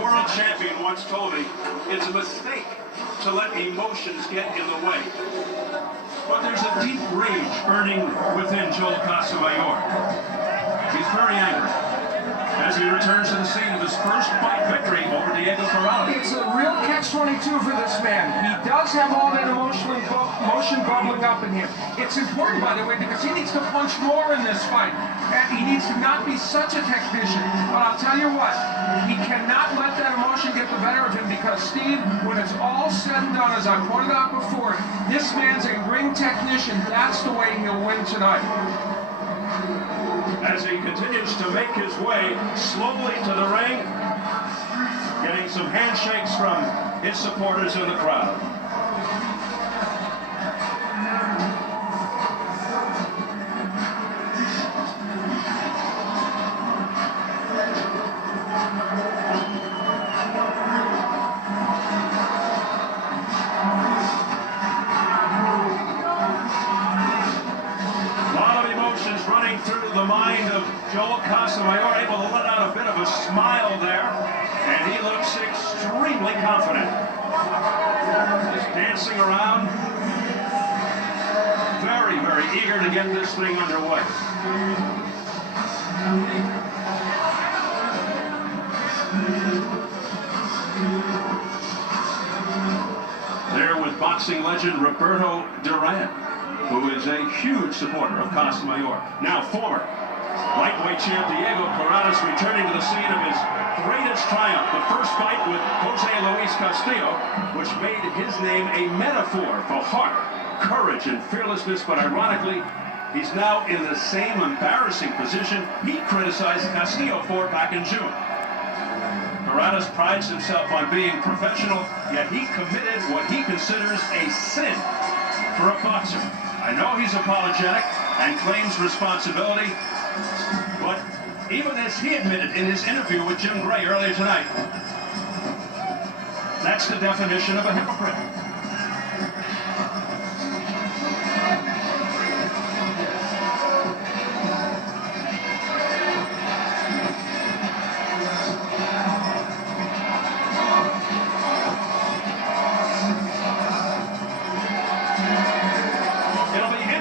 world champion once told me, it's a mistake to let emotions get in the way. But there's a deep rage burning within Joel Casa. He's very angry as he returns to the scene of his first fight victory over Diego Corrales. It's a real catch-22 for this man. He does have all that emotion bubbling up in him. It's important, by the way, because he needs to punch more in this fight. And he needs to not be such a technician. But I'll tell you what, he cannot let that emotion get the better of him because, Steve, when it's all said and done, as I pointed out before, this man's a ring technician. That's the way he'll win tonight. As he continues to make his way slowly to the ring, getting some handshakes from his supporters in the crowd. The mind of Joel Casa, able to let out a bit of a smile there, and he looks extremely confident. Just dancing around, very, very eager to get this thing underway. There with boxing legend Roberto Duran, who is a huge supporter of Casa. Now former lightweight champ Diego Corrales returning to the scene of his greatest triumph, the first fight with Jose Luis Castillo, which made his name a metaphor for heart, courage, and fearlessness. But ironically, he's now in the same embarrassing position he criticized Castillo for back in June. Corrales prides himself on being professional, yet he committed what he considers a sin for a boxer. I know he's apologetic and claims responsibility, but even as he admitted in his interview with Jim Gray earlier tonight, that's the definition of a hypocrite.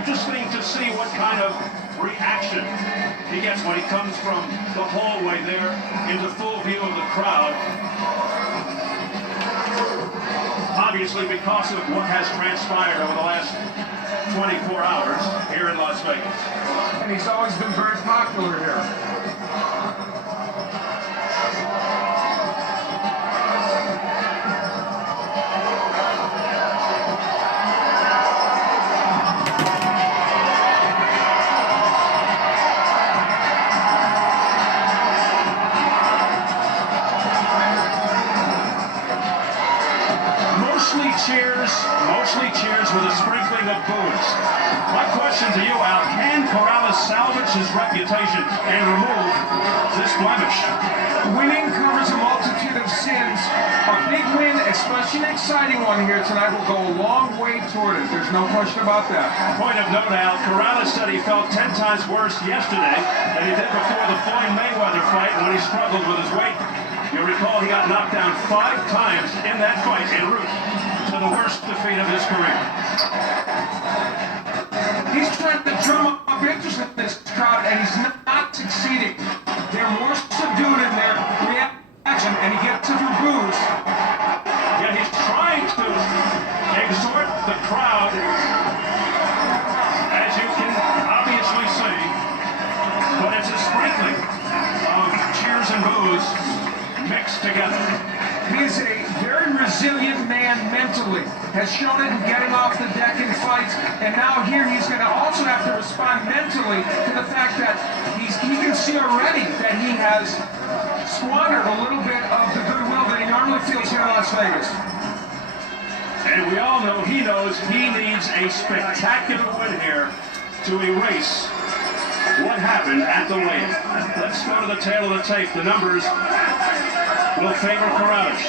Interesting to see what kind of reaction he gets when he comes from the hallway there into full view of the crowd. Obviously because of what has transpired over the last 24 hours here in Las Vegas. And he's always been very popular here. Mostly cheers with a sprinkling of boos. My question to you, Al, can Corrales salvage his reputation and remove this blemish? Winning covers a multitude of sins. A big win, especially an exciting one here tonight, will go a long way toward it. There's no question about that. Point of note, Al, Corrales said he felt 10 times worse yesterday than he did before the Floyd Mayweather fight when he struggled with his weight. You recall he got knocked down 5 times in that fight en route to the worst defeat of his career. He's trying to drum up interest in this crowd, and he's not succeeding. They're more subdued in their reaction, and he gets to the boos. Yet he's trying to exhort the crowd, as you can obviously see, but it's a sprinkling of cheers and boos mixed together. He is a very resilient man mentally, has shown it in getting off the deck in fights, and now here he's going to also have to respond mentally to the fact that he can see already that he has squandered a little bit of the goodwill that he normally feels here in Las Vegas. And we all know he knows he needs a spectacular win here to erase what happened at the weigh-in. Let's go to the tail of the tape. The numbers will favor Corrales.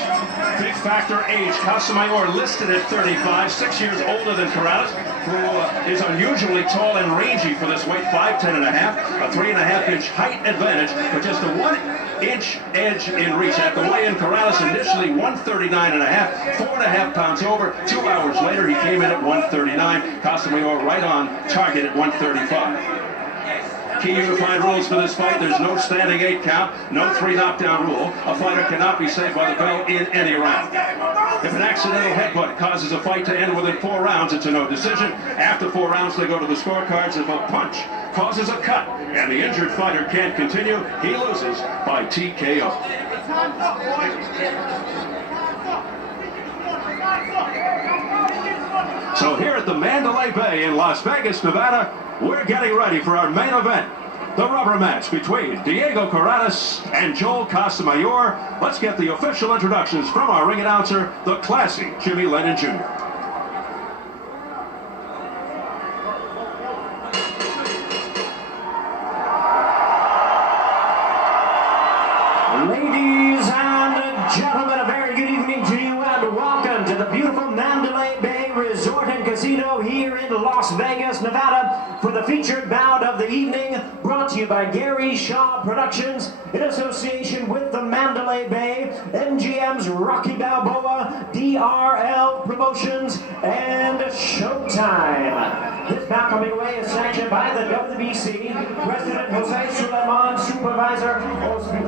Big factor age. Casa listed at 35, 6 years older than Corrales, who is unusually tall and rangy for this weight, 5'10 and a half, a 3.5-inch height advantage, but just a 1 inch edge in reach. At the weigh-in, Corrales initially 139.5, 4.5 pounds over. 2 hours later, he came in at 139. Casamayor right on target at 135. Key unified rules for this fight: there's no standing 8 count, no 3 knockdown rule. A fighter cannot be saved by the bell in any round. If an accidental headbutt causes a fight to end within 4 rounds, it's a no decision. After 4 rounds, they go to the scorecards. If a punch causes a cut and the injured fighter can't continue, he loses by TKO. So here at the Mandalay Bay in Las Vegas, Nevada, we're getting ready for our main event, the rubber match between Diego Corrales and Joel Casamayor. Let's get the official introductions from our ring announcer, the classy Jimmy Lennon Jr. Ladies and gentlemen, a very good evening to you and welcome to the beautiful Mandalay Bay Resort and Casino here in Las Vegas, Nevada, for the featured bout of the evening, brought to you by Gary Shaw Productions in association with the Mandalay Bay, MGM's Rocky Balboa, DRL Promotions, and Showtime. This bout coming away is sanctioned by the WBC, President Jose Suleiman, Supervisor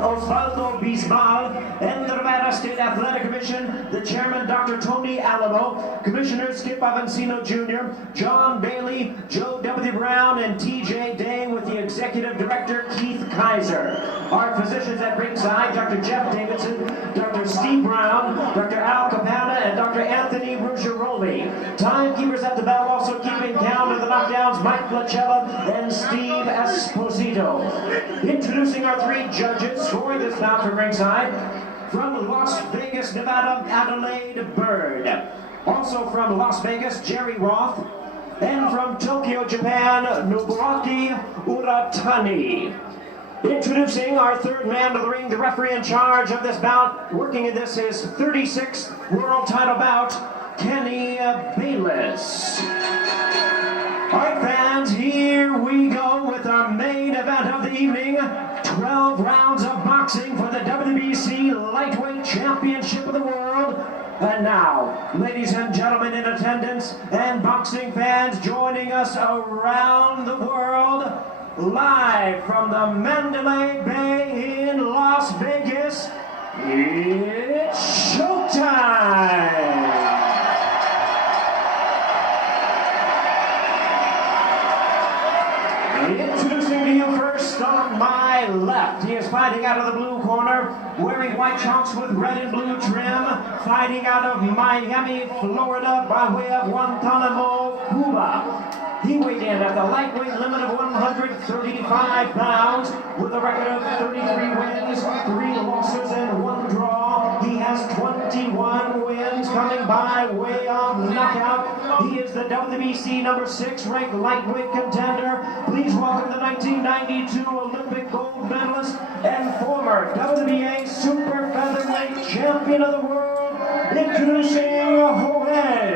Osvaldo Bisbal, and the Nevada State Athletic Commission, the Chairman Dr. Tony Alamo, Commissioners Skip Avancino Jr., John Bailey, Joe W. Brown, and TJ Day, with the Executive Director Keith Kaiser. Our physicians at ringside: Dr. Jeff Davidson, Dr. Steve Brown, Dr. Al Capana, and Dr. Anthony Ruggiaroli. Timekeepers at the bell, also keeping count of the knockdowns: Mike Lachella and Steve Esposito. Introducing our 3 judges scoring this bout from ringside: from Las Vegas, Nevada, Adelaide Bird. Also from Las Vegas, Jerry Roth. And from Tokyo, Japan, Nobuaki Uratani. Introducing our 3rd man of the ring, the referee in charge of this bout, working in this his 36th world title bout, Kenny Bayless. All right, fans, here we go with our main event of the evening. 12 rounds of boxing for the WBC Lightweight Championship of the World. And now, ladies and gentlemen in attendance and boxing fans joining us around the world, live from the Mandalay Bay in Las Vegas, it's showtime! Introducing to you first, on my left, he is fighting out of the blue corner, wearing white trunks with red and blue trim, fighting out of Miami, Florida, by way of Guantanamo, Cuba. He weighed in at the lightweight limit of 135 pounds with a record of 33 wins, 3 losses, and 1 draw. He has 21 wins coming by way of knockout. He is the WBC number 6 ranked lightweight contender. Please welcome the 1992 Olympic gold medalist and former WBA super featherweight champion of the world, introducing Jorge